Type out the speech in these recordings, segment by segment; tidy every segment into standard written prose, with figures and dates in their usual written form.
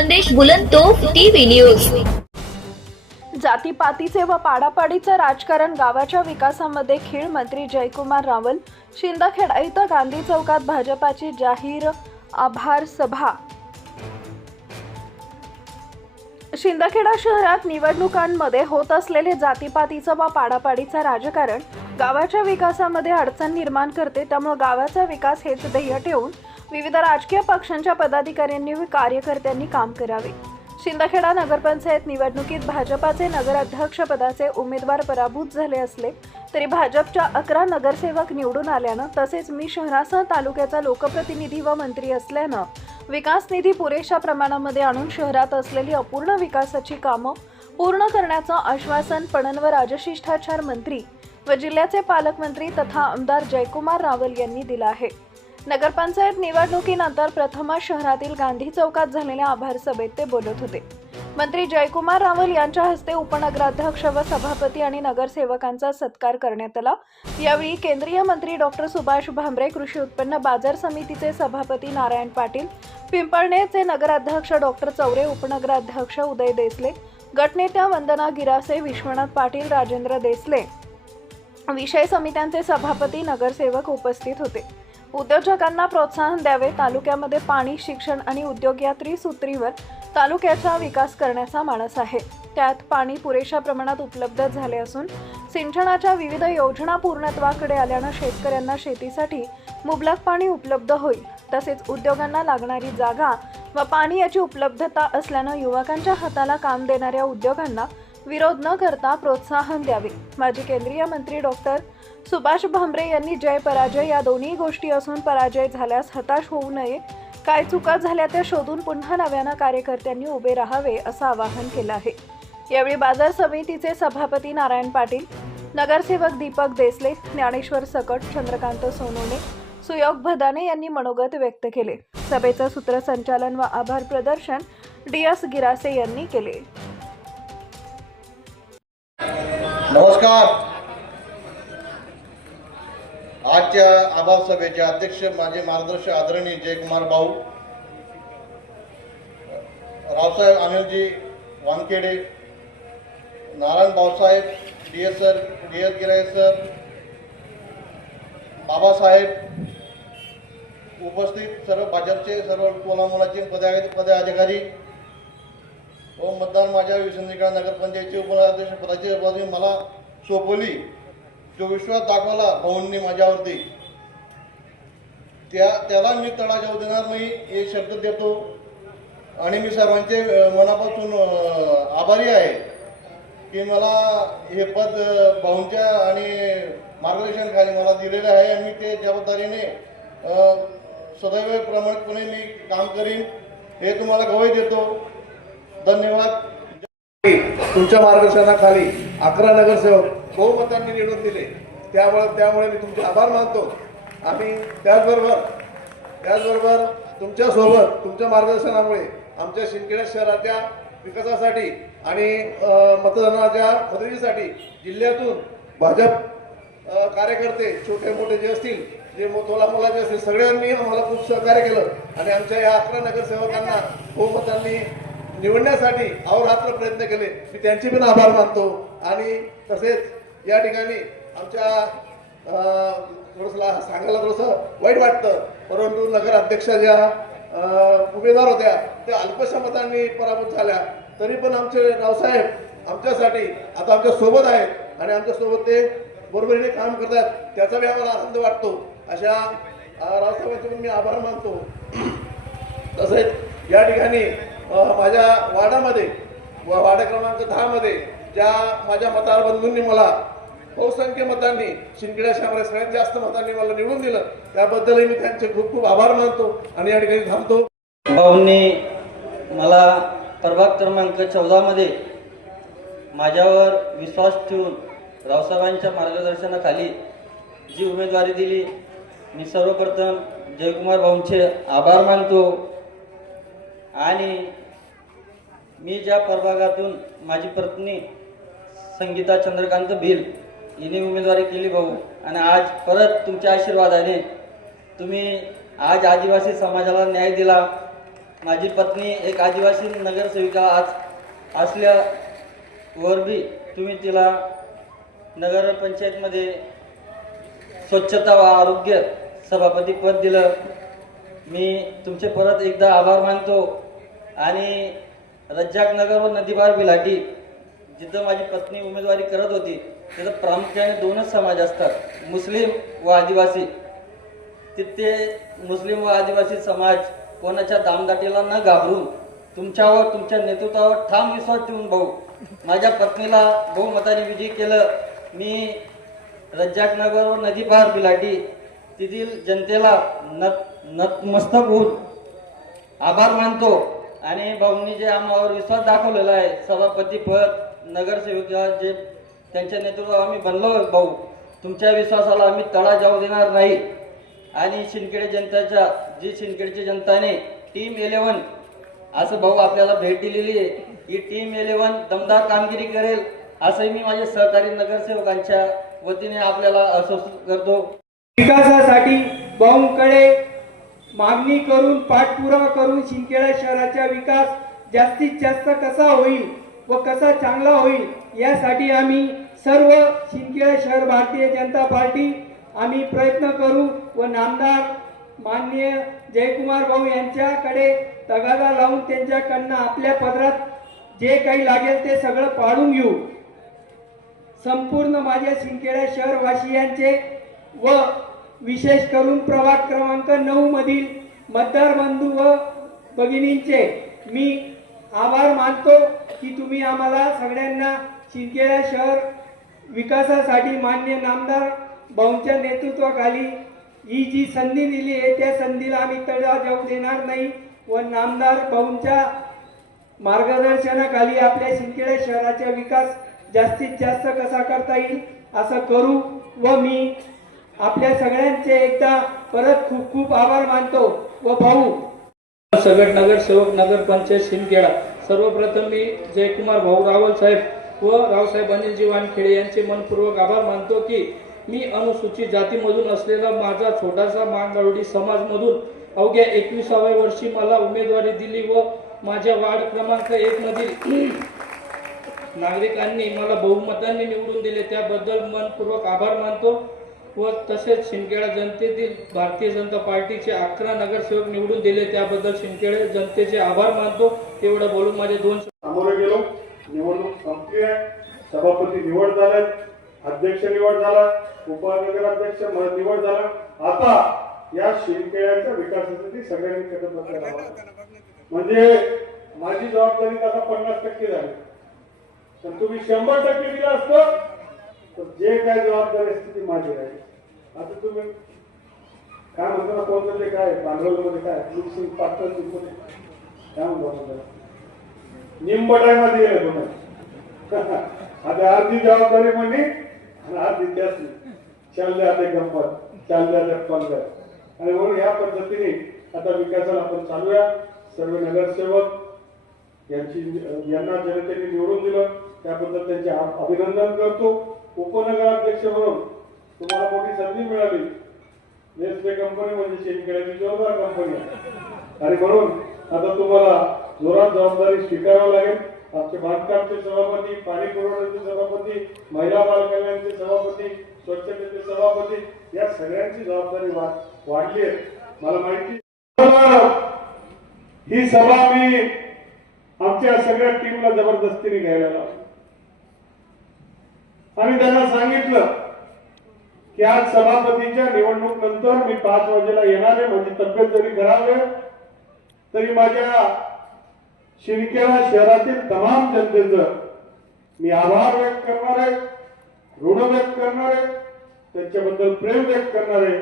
खानदेश बुलंदतोफ TV news. जातीपातीचे व पाडापाडीचं राजकारण गावाच्या विकासामध्ये खीळ। मंत्री जयकुमार रावल शिंदखेडा इथं गांधी चौकात भाजपाची जाहीर आभार सभा। शिंदखेडा शहरात निवडणुकांमध्ये होत असलेले जातीपातीचं व पाडापाडीचं राजकारण गावाच्या विकासामध्ये अडचण निर्माण करते। त्यामुळे गावाचा विकास हेच ध्येय ठेवून विविध राजकीय पक्षांच्या पदाधिकाऱ्यांनी व कार्यकर्त्यांनी काम करावे। शिंदखेडा नगरपंचायत निवडणुकीत भाजपाचे नगराध्यक्ष पदाचे उमेदवार पराभूत झाले असले तरी भाजपच्या 11 नगरसेवक निवडून आल्यानं, तसेच मी शहरासह तालुक्याचा लोकप्रतिनिधी व मंत्री असल्यानं विकास निधी पुरेशा प्रमाणामध्ये आणून शहरात असलेली अपूर्ण विकासाची कामं पूर्ण करण्याचं आश्वासन पणन व राजशिष्टाचार मंत्री व जिल्ह्याचे पालकमंत्री तथा आमदार जयकुमार रावल यांनी दिला आहे। नगरपंचायत निवडणुकीनंतर प्रथमच शहरातील गांधी चौकात झालेल्या आभार सभेत ते बोलत होते। मंत्री जयकुमार रावल यांच्या हस्ते उपनगराध्यक्ष व सभापती आणि नगरसेवकांचा सत्कार करण्यात आला। यावेळी केंद्रीय मंत्री डॉक्टर सुभाष भामरे, कृषी उत्पन्न बाजार समितीचे सभापती नारायण पाटील, पिंपळनेरचे नगराध्यक्ष डॉक्टर चौरे, उपनगराध्यक्ष उदय देसले, गटनेत्या वंदना गिरासे, विश्वनाथ पाटील, राजेंद्र देसले, विषय समित्यांचे सभापती, नगरसेवक उपस्थित होते। उद्योजकांना प्रोत्साहन द्यावे, तालुक्यामध्ये पाणी, शिक्षण आणि उद्योग या त्रिसूत्रीवर तालुक्याचा विकास करण्याचा मानस आहे। त्यात पाणी पुरेशा प्रमाणात उपलब्ध झाले असून सिंचनाच्या विविध योजना पूर्णत्वाकडे आल्यानं शेतकऱ्यांना शेतीसाठी मुबलक पाणी उपलब्ध होईल। तसेच उद्योगांना लागणारी जागा व पाणी याची उपलब्धता असल्यानं युवकांच्या हाताला काम देणाऱ्या उद्योगांना विरोध न करता प्रोत्साहन द्यावे। माजी केंद्रीय मंत्री डॉक्टर सुभाष भामरे यांनी जय पराजय या दोन्ही गोष्टी असून पराजय झाल्यास हताश होऊ नये, काय चुका झाल्या त्या शोधून पुन्हा नव्यानं कार्यकर्त्यांनी उभे राहावे असं आवाहन केलं आहे। यावेळी बाजार समितीचे सभापती नारायण पाटील, नगरसेवक दीपक देसले, ज्ञानेश्वर सकट, चंद्रकांत सोनवणे, सुयोग भदाने यांनी मनोगत व्यक्त केले। सभेचं सूत्रसंचालन व आभार प्रदर्शन DS गिरासे यांनी केले। नमस्कार। आजच्या आभार सभेचे अध्यक्ष माझे मार्गदर्शक आदरणीय जयकुमार भाऊ, रावसाहेब अनिलजी वानखेडे, नारायण भाऊसाहेब, DS गिरासे सर, बाबासाहेब, उपस्थित सर्व भाजपचे सर्व टोलामुलाचे पदाधिकारी व मतदान माझ्या शिंदखेडा नगरपंचायतचे उपनगराध्यक्ष पदाची जबाबदारी मला सोपवली, जो विश्वास दाखवला भाऊंनी माझ्यावरती, त्याला मी तडा जाऊ देणार नाही हे शब्द देतो। आणि मी सर्वांचे मनापासून आभारी आहे की मला हे पद भाऊंच्या आणि मार्गदर्शनाखाली मला दिलेलं आहे आणि मी ते जबाबदारीने सदैव प्रमाणितपणे मी काम करीन हे तुम्हाला गवाही देतो। धन्यवाद। तुमच्या मार्गदर्शनाखाली 11 नगरसेवक बहुमतांनी निवडून दिले, त्यामुळे मी तुमचे आभार मानतो। आणि त्याचबरोबर तुमच्यासोबत तुमच्या मार्गदर्शनामुळे आमच्या शिंदखेडा शहराच्या विकासासाठी आणि मतदानाच्या मदतीसाठी जिल्ह्यातून भाजप कार्यकर्ते छोटे मोठे जे असतील, जे तोलामोलाचे असतील, सगळ्यांनी आम्हाला खूप सहकार्य केलं आणि आमच्या या 11 नगरसेवकांना बहुमतांनी निवडण्यासाठी अहोरात्र प्रयत्न केले, मी त्यांचे पण आभार मानतो। आणि तसेच या ठिकाणी आमच्या थोडंसं सांगायला थोडंसं वाईट वाटतं, परंतु नगराध्यक्षा ज्या उमेदवार होत्या त्या अल्पशा मतांनी पराभूत झाल्या, तरी पण आमचे रावसाहेब आमच्यासाठी आता आमच्या सोबत आहेत आणि आमच्या सोबत ते बरोबरीने काम करतात, त्याचा बी आम्हाला आनंद वाटतो। अशा रावसाहेबांचे पण मी आभार मानतो। तसेच या ठिकाणी माझ्या वार्डामध्ये वार्ड क्रमांक 10 मध्ये ज्या माझ्या मतदार बंधूंनी मला बहुसंख्य मतांनी शिंदखेडा शहरामध्ये सगळ्यात जास्त मतांनी मला निवडून दिलं, त्याबद्दलही मी त्यांचे खूप खूप आभार मानतो आणि या ठिकाणी थांबतो। भाऊंनी मला प्रभाग क्रमांक 14 मध्ये माझ्यावर विश्वास ठेवून रावसाहेबांच्या मार्गदर्शनाखाली जी उमेदवारी दिली, मी सर्वप्रथम जयकुमार भाऊंचे आभार मानतो। आणि मी ज्या प्रभागातून माझी पत्नी संगीता चंद्रकांत भिल हिने उमेदवारी केली भाऊ, आणि आज परत तुमच्या आशीर्वादाने तुम्ही आज आदिवासी समाजाला न्याय दिला, माझी पत्नी एक आदिवासी नगरसेविका आज असल्यावर बी तुम्ही तिला नगरपंचायतमध्ये स्वच्छता व आरोग्य सभापती पद दिलं. मी तुमचे परत एकदा आभार मानतो. आणि रज्जाक नगर व नदीपार बिलाटी जिथं माझी पत्नी उमेदवारी करत होती तिथं प्रामुख्याने दोनच समाज असतात, मुस्लिम व आदिवासी. तिथे मुस्लिम व आदिवासी समाज कोणाच्या दामदाटीला न घाबरून तुमच्यावर तुमच्या नेतृत्वावर ठाम विश्वास ठेवून भाऊ माझ्या पत्नीला बहुमताने विजयी केलं. मी रज्जाक नगर व नदीपार बिलाटी तेथील जनतेला नतमस्तक होऊन आभार मानतो. आणि भाऊंनी जे आम्हावर विश्वास दाखवलेला आहे, सभापती पद नगरसेविका जे त्यांच्या नेतृत्वावर आम्ही बनलो भाऊ, तुमच्या विश्वासाला आम्ही तडा जाऊ देणार नाही. आणि शिंदखेडे जनतेच्या शिंदखेडच्या जनताने टीम 11 असं भाऊ आपल्याला भेट दिलेली आहे. ही टीम 11 दमदार कामगिरी करेल असंही मी माझ्या सहकारी नगरसेवकांच्या वतीने आपल्याला आश्वस्त करतो. विकासासाठी भाऊंकडे मागणी करून पाठपुरावा करून शिंदखेडा शहराचा विकास जास्तीत जास्त कसा होईल व कसा चांगला होईल यासाठी आम्ही सर्व शिंदखेडा शहर भारतीय जनता पार्टी आम्ही प्रयत्न करू व नामदार माननीय जयकुमार भाऊ यांच्याकडे तगादा लावून त्यांच्याकडनं आपल्या पदरात जे काही लागेल ते सगळं पाडून घेऊ. संपूर्ण माझ्या शिंदखेडा शहरवासियांचे व विशेष करून प्रभाग क्रमांक 9 मधील मतदार बंधू व भगिनींचे मी आभार मानतो की तुम्ही आम्हाला सगळ्यांना शिंदखेडा शहर विकासासाठी मान्य नामदार भाऊंच्या नेतृत्वाखाली ही जी संधी दिली आहे त्या संधीला आम्ही तडा जाऊ देणार नाही व नामदार भाऊंच्या मार्गदर्शनाखाली आपल्या शिंदखेडा शहराचा विकास जास्तीत जास्त कसा करता येईल असं करू. व मी आपल्या सगळ्यांचे एकदा परत खूप खूप आभार मानतो. व भाऊ सगट नगरसेवक नगरपंचायत शिंदखेडा, सर्वप्रथम मी जयकुमार भाऊ रावल साहेब व रावसाहेब अनिलजी वानखेडे यांचे मनपूर्वक आभार मानतो की मी अनुसूचित जातीमधून असलेला माझा छोटासा मांगरवडी समाजमधून अवघ्या 21व्या वर्षी मला उमेदवारी दिली व माझ्या वार्ड क्रमांक 1 मधील नागरिकांनी मला बहुमताने निवडून दिले त्याबद्दल मनपूर्वक आभार मानतो. व तसेच शिंदखेडा जनतेतील भारतीय जनता पार्टीचे 11 नगरसेवक निवडून दिले त्याबद्दल शिंदखेडा जनतेचे आभार मानतो. एवढं बोलून माझे 2 सामोरे गेलो. निवडणूक संपली आहे. सभापती निवड झाले, अध्यक्ष निवड झाला, उपनगराध्यक्ष निवड झाला. आता या शिंदखेड्याच्या विकासासाठी सगळ्यांनी कटिबद्ध राहावं. म्हणजे माझी जबाबदारी आता 50% झाली. तर तुम्ही 100% दिला असतं तर जे काय जबाबदारी असते ती माझी राहील. आता तुम्ही काय म्हणतो ना, कोणतं ते काय भांडवलमध्ये काय मिक्सिंग पातळ काय म्हणतो निंबटाईमध्ये गेले तुम्ही. आता अर्धी जबाबदारी म्हणे आणि अर्धी त्याच चालले आता गंमत चालले आता पंगत. आणि म्हणून या पद्धतीने आता विकासाला आपण चालूया. सर्व नगरसेवक यांना जनतेने निवडून दिलं त्याबद्दल त्यांचे अभिनंदन करतो. उपनगराध्यक्ष म्हणून तुम्हाला मोठी संधी मिळाली. नेसले कंपनी म्हणजे शिंदखेड्याची जोरदार कंपनी आहे आणि म्हणून आता तुम्हाला जोरात जबाबदारी स्वीकारावी लागेल. आमचे बांधकामचे सभापती, पाणी पुरवठ्याचे सभापती, महिला बाल कल्याणचे सभापती, स्वच्छतेचे सभापती या सगळ्यांची जबाबदारी वाढली आहे. मला माहिती ही सभा मी आमच्या सगळ्या टीमला जबरदस्तीने घ्यायला लावली आणि त्यांना सांगितलं की आज सभापतीच्या निवडणूक नंतर मी 5 वाजेला येणार आहे. माझी तब्येत जरी खराब आहे तरी माझ्या शिंदखेडा शहरातील तमाम जनतेचं मी आभार व्यक्त करणार आहे, ऋण व्यक्त करणार आहे, त्यांच्याबद्दल प्रेम व्यक्त करणार आहे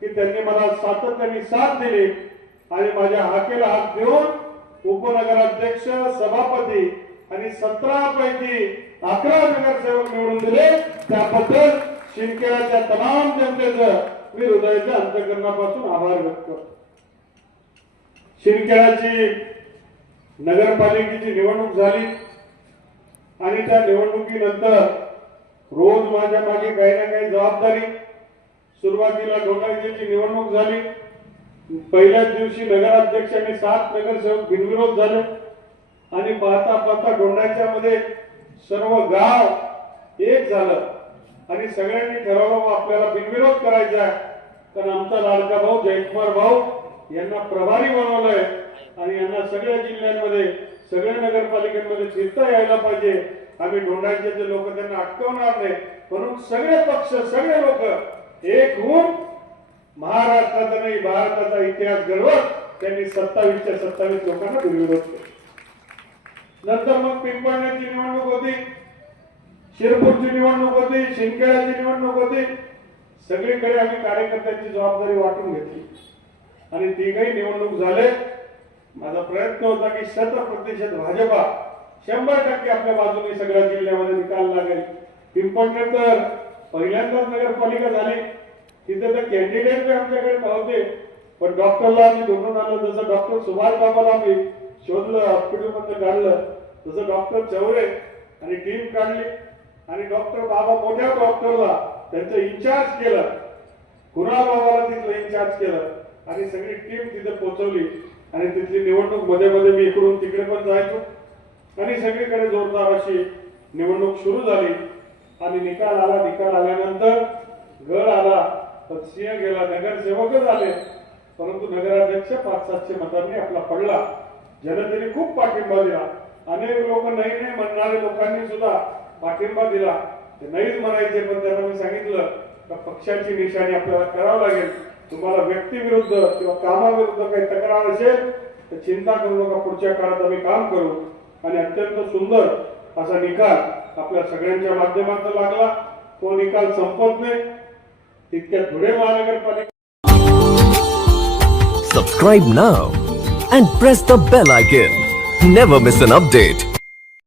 की त्यांनी मला सातत्याने साथ दिली आणि माझ्या हाकेला हात देऊन उपनगराध्यक्ष, सभापती आणि 17 पैकी 11 नगरसेवक निवडून दिले. त्याबद्दल शिंदखेड्याच्या तमाम जनतेचं मी हृदयाच्या अंतःकरणापासून आभार व्यक्त करतो. शिंदखेड्याची नगरपालिकेची निवडणूक झाली आणि त्या निवडणुकीनंतर रोज माझ्या मागे काही ना काही जबाबदारी. सुरुवातीला ढोकाईची निवडणूक झाली, पहिल्याच दिवशी नगराध्यक्ष आणि 7 नगरसेवक बिनविरोध झाले आणि पाहता पाहता डोंडाच्या मध्ये सर्व गाव एक झालं आणि सगळ्यांनी ठरवलं आपल्याला बिनविरोध करायचा आहे. कारण आमचा लाडका भाऊ जयकुमार भाऊ यांना प्रभारी बनवलंय आणि यांना सगळ्या जिल्ह्यांमध्ये सगळ्या नगरपालिकांमध्ये फिरता यायला पाहिजे. आम्ही डोंडाचे लोक त्यांना अटकवणार नाही, म्हणून सगळे पक्ष सगळे लोक एक होऊन महाराष्ट्राचा नाही भारताचा इतिहास घडवत त्यांनी 27च्या 27 लोकांना बिनविरोध केला. नंतर मग पिंपळण्याची निवडणूक होती, शिरपूरची निवडणूक होती, शिंदखेड्याची निवडणूक होती. सगळीकडे आम्ही कार्यकर्त्यांची जबाबदारी वाटून घेतली आणि तिघही निवडणूक झाले. माझा प्रयत्न होता की 100% भाजपा 100% आपल्या बाजूने सगळ्या जिल्ह्यामध्ये निकाल लागेल. पिंपळनेर तर पहिल्यांदाच नगरपालिका झाली, तिथे तर कॅन्डिडेट आमच्याकडे नव्हते, पण डॉक्टरला आम्ही धरून आलो. जसं डॉक्टर सुभाष बाबाला आम्ही शोधलं, हॉस्पिटलमध्ये काढलं, तसं डॉक्टर चौरे आणि टीम काढली आणि डॉक्टर बाबा मोठ्या डॉक्टरला त्यांचं इन्चार्ज केलं, कुणाल बाबाला तिथलं इन्चार्ज केलं आणि सगळी टीम तिथे पोहोचवली आणि तिथली निवडणूक मध्ये मध्ये मी इकडून तिकडे पण जायचो आणि सगळीकडे जोरदार अशी निवडणूक सुरू झाली आणि निकाल आला. निकाल आल्यानंतर गड आला, सिंह गेला, नगरसेवकच आले, परंतु नगराध्यक्ष 500-700 मतांनी आपला पडला. जनतेने खूप पाठिंबा दिला. अनेक लोक नाही नाही म्हणणारे लोकांनी सुद्धा पाठिंबा दिला. ते नाहीच म्हणायचे, पण त्यांना मी सांगितलं का पक्षाची निशाणी आपल्याला करावं लागेल. तुम्हाला व्यक्तीविरुद्ध किंवा कामाविरुद्ध काही तक्रार असेल तर चिंता करू नका, पुढच्या काळात आम्ही काम करू. आणि अत्यंत सुंदर असा निकाल आपल्या सगळ्यांच्या माध्यमातून लागला. तो निकाल संपत नाही, तितक्यात धुळे महानगरपालिका. Subscribe now and press the bell icon. Never miss an update.